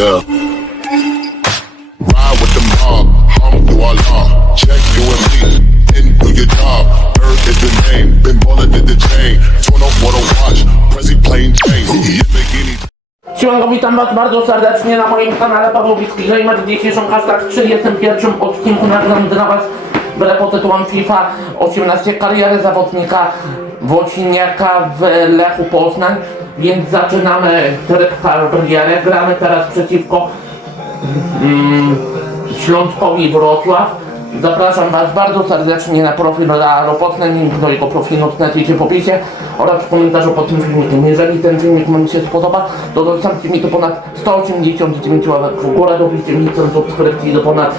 Yeah. Ride with the mob, hum do Allah. Check you and me, and do your job. Earth is the name, been baller did the chain. Turn up what I watch, Prezi plain. Lamborghini. Siemanko, witam was bardzo serdecznie na moim kanale Paweł Bicki Gamer. Dzisiejszym hashtag 31 odcinku nagram dla was grę pod tytułem FIFA 18 kariery zawodnika Włociniaka w Lechu Poznań. Więc zaczynamy tryb kariery. Gramy teraz przeciwko mm, Śląskowi Wrocław. Zapraszam Was bardzo serdecznie na profil Realu Poznań, link do jego profilu znajdziecie w opisie oraz w komentarzu pod tym filmikiem. Jeżeli ten filmik Wam się spodoba, to zostawcie mi to ponad 189 ławek w górę, dobicie mi 100 subskrypcji do ponad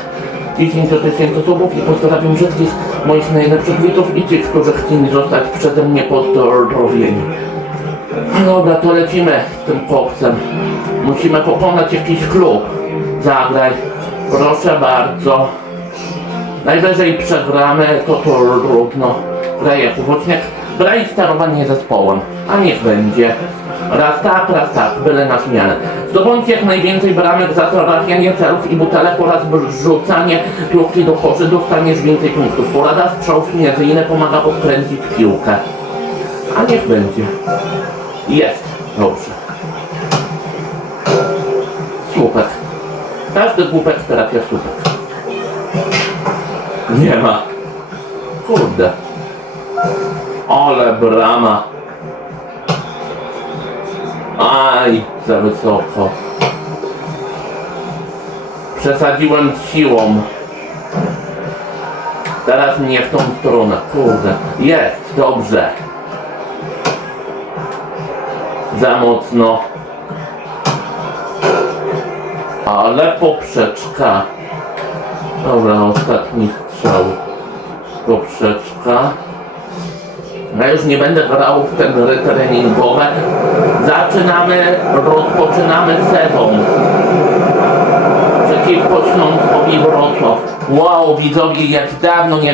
10 tysięcy subów i pozdrawiam wszystkich moich najlepszych widzów i tych, którzy chcieli zostać przeze mnie pozdrowieni. Dobra, to lecimy z tym koksem. Musimy pokonać jakiś klub. Zagraj. Proszę bardzo. Najwyżej przegramy, to to trudno. Graj jak uboczniak. Graj sterowanie zespołem. A niech będzie. Raz tak, raz tak, byle na zmianę. Zdobądźcie jak najwięcej bramek za trafianie celów i butelek oraz rzucanie piłki do koszy, dostaniesz więcej punktów. Porada strzał śmiertelny pomaga podkręcić piłkę. A niech będzie. Jest. Dobrze. Słupek. Każdy głupek trafia słupek. Nie ma. Kurde. Ale brama. Aj, za wysoko. Przesadziłem siłą. Teraz nie w tą stronę. Kurde. Jest, dobrze. Za mocno. Ale poprzeczka. Dobra, ostatni strzał. Poprzeczka. Ja już nie będę grał w te gry treningowe. Zaczynamy, rozpoczynamy sezon. Przeciwko Śląskowi Wrocław. Wow, widzowie, jak dawno nie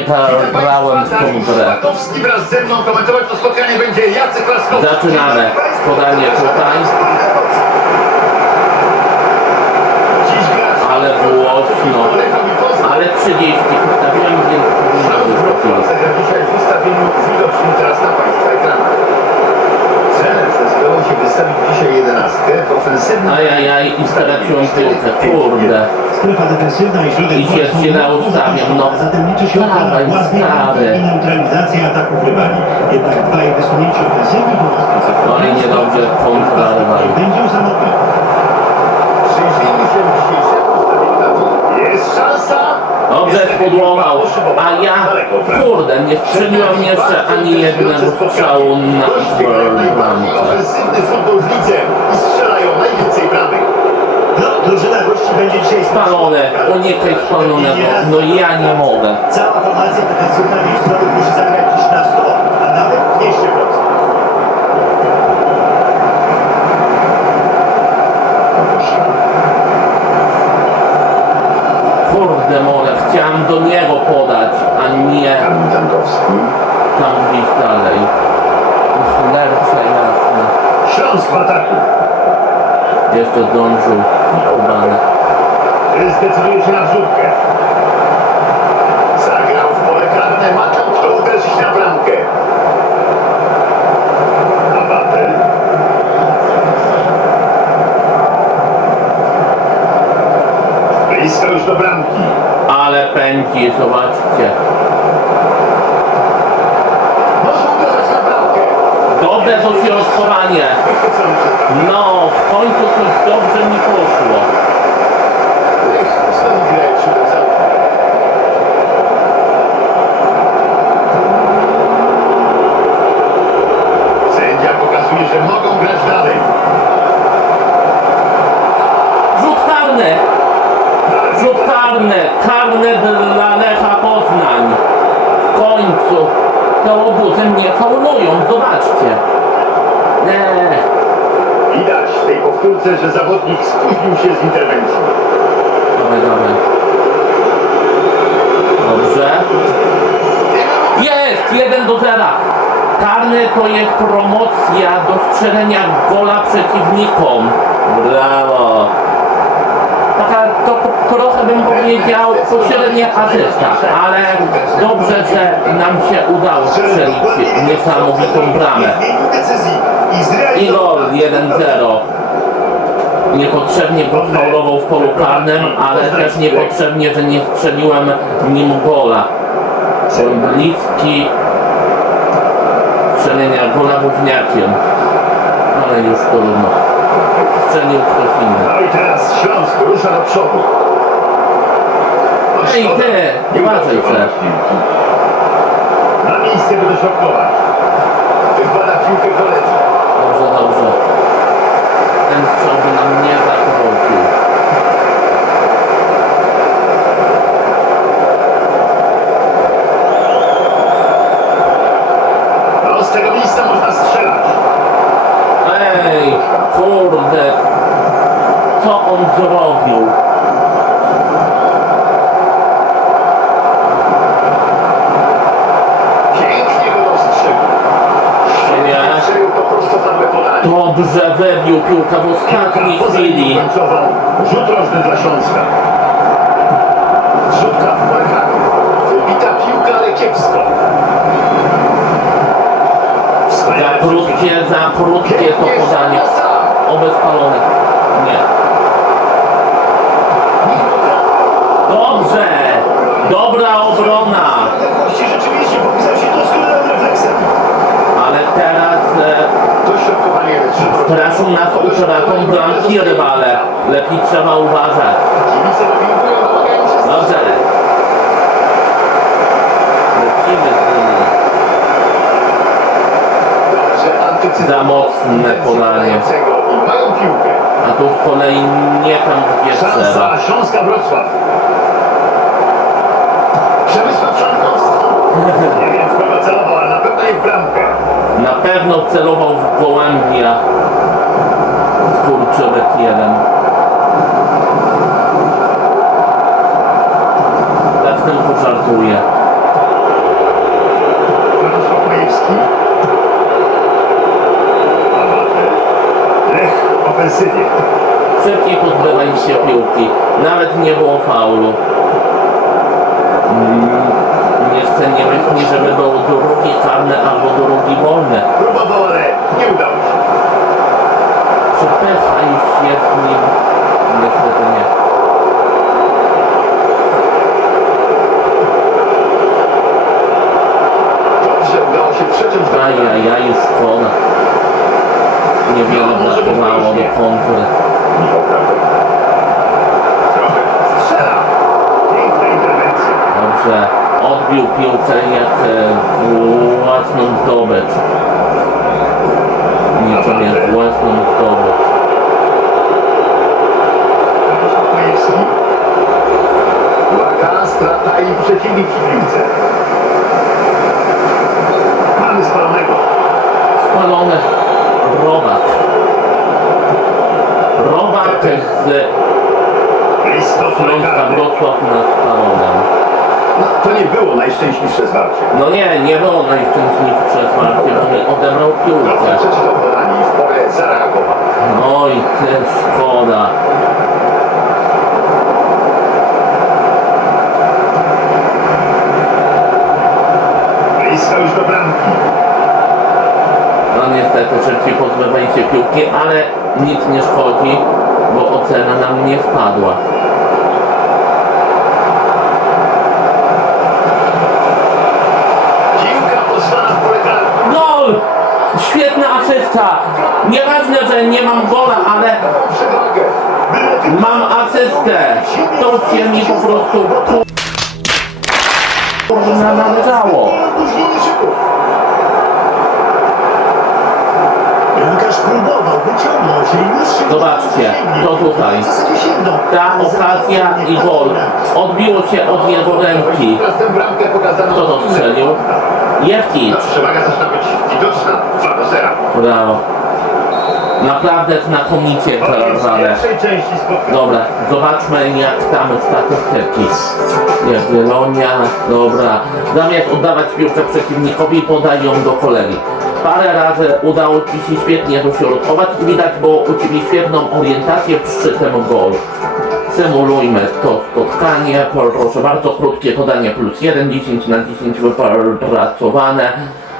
grałem w tą grę. Laskowski wraz ze mną komentować to spotkanie będzie Jacek Laskowski. Zaczynamy. Podanie tutaj. Dziś gra Ale głośno. Ale 30 postawiłem, więc powinno być Wrocław ok. zagra dzisiaj w ustawieniu widocznym teraz na Państwa ekranach. Trener zdecydował się wystawić dzisiaj ofensywnym... Ajajaj, i straciłem piłkę, kurde. Strefa defensywna i środek I się są ustawiam, no. Zatem liczy się Dawaj, stary. i neutralizacja ataków rywali. Jednak dwa ich wysunięcie ofensywne wobec No i niedobrze kontra rywali. Będzie usamotniony. Przyjrzyjmy się dzisiejszemu Jest szansa! Dobrze spudłował, a ja, kurde, nie strzeliłem jeszcze ani jednego strzału na bramkę. ofensywny futbol w lidze i. No, drużyna gości będzie dzisiaj Spalone, unikaj spalonego, no ja nie mogę. Cała formacja defensywna Wilsonów musi zagrać dziś na 100, a nawet 200%. Kurde mole, chciałem do niego podać, a nie tam gdzieś dalej. Lerce jasne. Śląsk w ataku. Jeszcze zdążył kubany. Zdecyduje się na wrzutkę. Zagrał w pole karne. Ma tam kto uderzyć na bramkę. Abate. Blisko już do bramki. Ale pędzi, zobaczcie. Może uderzać na bramkę. Dobre przez bramkę. No, w końcu coś dobrze mi poszło. Lech ustawi grę jak siódem zawodnik. Sędzia pokazuje, że mogą grać dalej. Rzut karny! Rzut karny! Karny dla Lecha Poznań. W końcu te obuzy mnie faulują, zobaczcie. Nie, Widać w tej że zawodnik spóźnił się z interwencją. dawaj, dawaj. Dobrze. Jest! 1 do 0. Karny to jest promocja do strzelenia gola przeciwnikom. Brawo! powiedział pośrednia asysta, ale dobrze, że nam się udało strzelić niesamowitą bramę. I gol 1-0. Niepotrzebnie go faulował w polu karnym, ale też niepotrzebnie, że nie strzeliłem nim gola. Bliski strzelenia gola wówniakiem. Ale już trudno. Strzelił ktoś inny. No i teraz Śląsk rusza do przodu. Ej, ty, uważaj se. Na miejsce by dośrodkować. Wykłada piłkę koledzy. Dobrze, dobrze. Ten strzał by nam nie zagroził. No z tego miejsca można strzelać. Ej, kurde. Co on zrobił? Pięknie go dostrzegł. Nie. Strzelił to prostopadłe podanie. Dobrze wybił piłkę w ostatniej chwili. końcową. Rzut rożny dla Śląska. Rzutka w parkach. Wybita piłka, ale kiepsko. Za krótkie, za krótkie to podanie. Oby spalone. Nie. Straszą nas utratą bramki rywale. Lepiej trzeba uważać. Dobrze. Lecimy z nimi. Za mocne podanie. A tu z kolei nie tam gdzie trzeba. Śląska Wrocław. Przemysław Szankowski. pewno celował w gołębia. Skurczybyk jeden. Tak tylko żartuję. Jarosław Majewski. Lech w ofensywie. Szybciej pozbywaj się piłki. Nawet nie było faulu. Mm, Nie chcę nie myśli, żeby był drugi karny albo drugi wolny. Próbował, ale nie udało się. Przepycha już się z nim. Niestety nie. Dobrze, udało się przeciąć do Ajajaj, szkoda. Niewiele brakowało do kontry. Michał Krawczyk. Trochę strzela. Piękna interwencja. Dobrze. Odbił piłkę jak e, własną zdobycz. Niczym jak własną zdobycz. Uwaga, strata i przeciwnik w piłce. Mamy spalonego. Spalony robak. Robak z polegany. Wrocław na spalonym. No, to nie było najszczęśliwsze zwarcie. No nie, nie było najszczęśliwsze zmarcie, bo odebrał piłkę. przeczytał podanie i w porę zareagował. Oj, ty szkoda. Blisko już do bramki. No niestety szybciej pozbywaj się piłki, ale nic nie szkodzi, bo ocena nam nie spadła. Piłka posłana w pole karne. Gol! Asysta! Nieważne, że nie mam gola, ale mam asystę! To się mi po prostu kurwa należało. Zobaczcie, to tutaj. Ta okazja i gol odbiło się od jego ręki. Teraz tę bramkę pokazano. Kto to strzelił? Jewki. Przewaga zaczyna być widoczna. 2 do 0. Brawo. Naprawdę znakomicie spotkania. Dobra, zobaczmy jak tam statystyki. Jagiellonia, dobra. Zamiast oddawać piłkę przeciwnikowi, podają do kolegi. Parę razy udało Ci się świetnie dośrodkować i widać było u Ciebie świetną orientację przy tym gol. Symulujmy to spotkanie. Proszę bardzo, krótkie podanie plus 1, 10 na 10 wypracowane.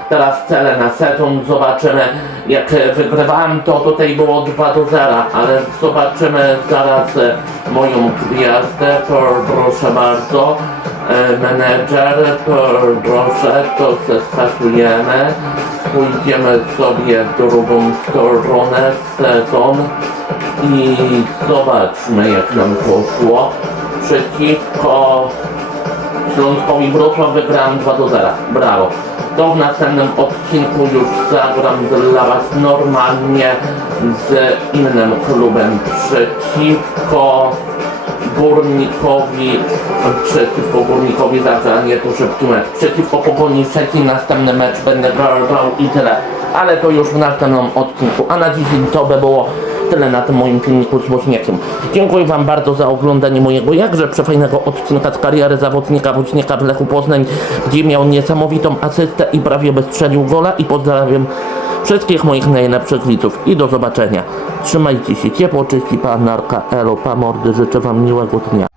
Teraz cele na sezon zobaczymy. Jak wygrywałem to tutaj było 2 do 0, ale zobaczymy zaraz e, moją gwiazdę. Proszę bardzo. E, Menedżer, proszę, to zeskakujemy. Pójdziemy sobie w drugą stronę sezon i zobaczmy jak nam poszło. Przeciwko Śląskowi Wrocław wygrałem 2 do 0. Brawo. To w następnym odcinku już zagram dla Was normalnie z innym klubem przeciwko Górnikowi, przeciwko Górnikowi zagranie to szybki mecz. Przeciwko Pogoni następny mecz będę grał, i tyle. Ale to już w następnym odcinku. A na dzisiaj to by było tyle na tym moim filmiku z Woźniakiem. Dziękuję Wam bardzo za oglądanie mojego jakże przefajnego odcinka z kariery zawodnika Woźniaka w Lechu Poznań, gdzie miał niesamowitą asystę i prawie by strzelił gola i pozdrawiam wszystkich moich najlepszych widzów i do zobaczenia. Trzymajcie się ciepło, czyści pan Narka, elo, mordy, życzę Wam miłego dnia.